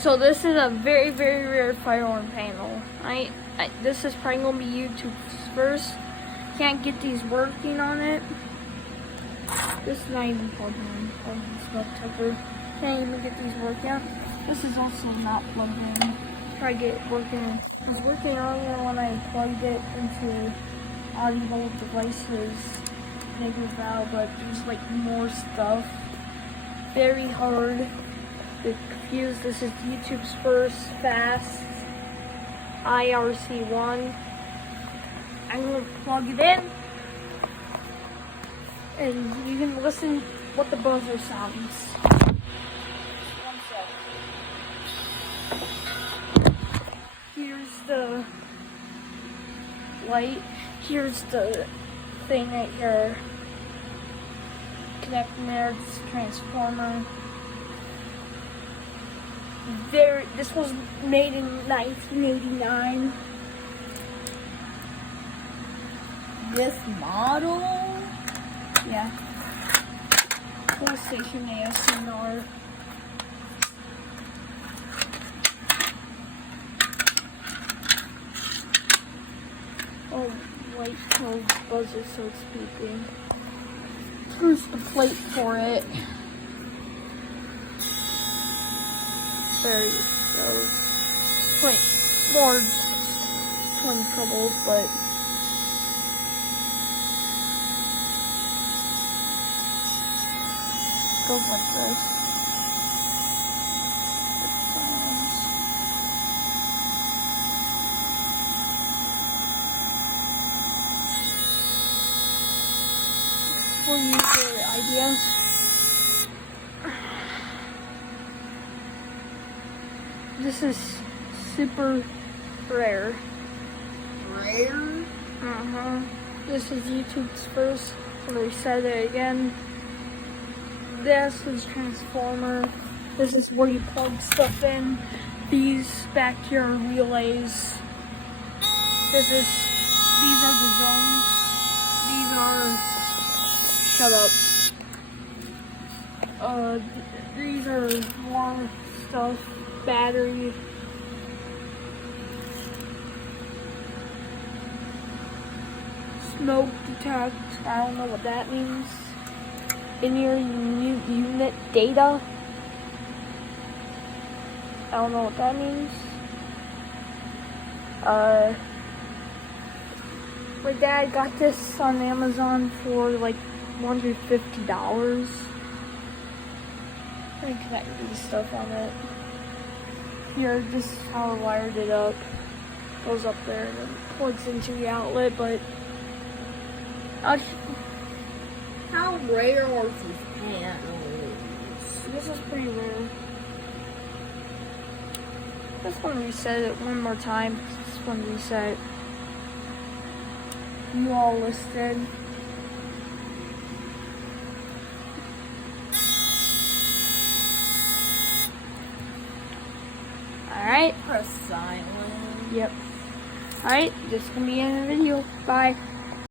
So this is a very, very rare firearm panel. This is probably gonna be YouTube's first. Can't get these working on it. This is not even plugged in. Smoke cover. Can't even get these working. This is also not plugged in. Try to get it working. It was working earlier when I plugged it into audio devices. Negative valve, but there's like more stuff. Very hard to confuse. This is YouTube's first Fast IRC-1. I'm gonna plug it in, and you can listen what the buzzer sounds. Here's the light. Here's the thing that you're connecting there. It's a transformer. This was made in 1989. This model? Yeah. PlayStation ASMR. Oh, white code buzzer, so it's beeping. Here's the plate for it. There it goes. Wait, more twin troubles, but goes like this. For you the idea. This is super rare. Rare? This is YouTube's first. I'm gonna reset it again. This is transformer. This is where you plug stuff in. These back here are relays. These are the zones. These are, shut up. These are more stuff. Battery. Smoke detect. I don't know what that means. In your unit data. I don't know what that means. My dad got this on Amazon for like $150. I can connect these stuff on it. Here, this is how I wired it up. Goes up there and then plugs into the outlet, but How rare are these panels? this is pretty rare. Just want to reset it one more time. Just want to reset. You all listed. Alright. Press silent. Yep. Alright, this is going to be the end of the video. Bye.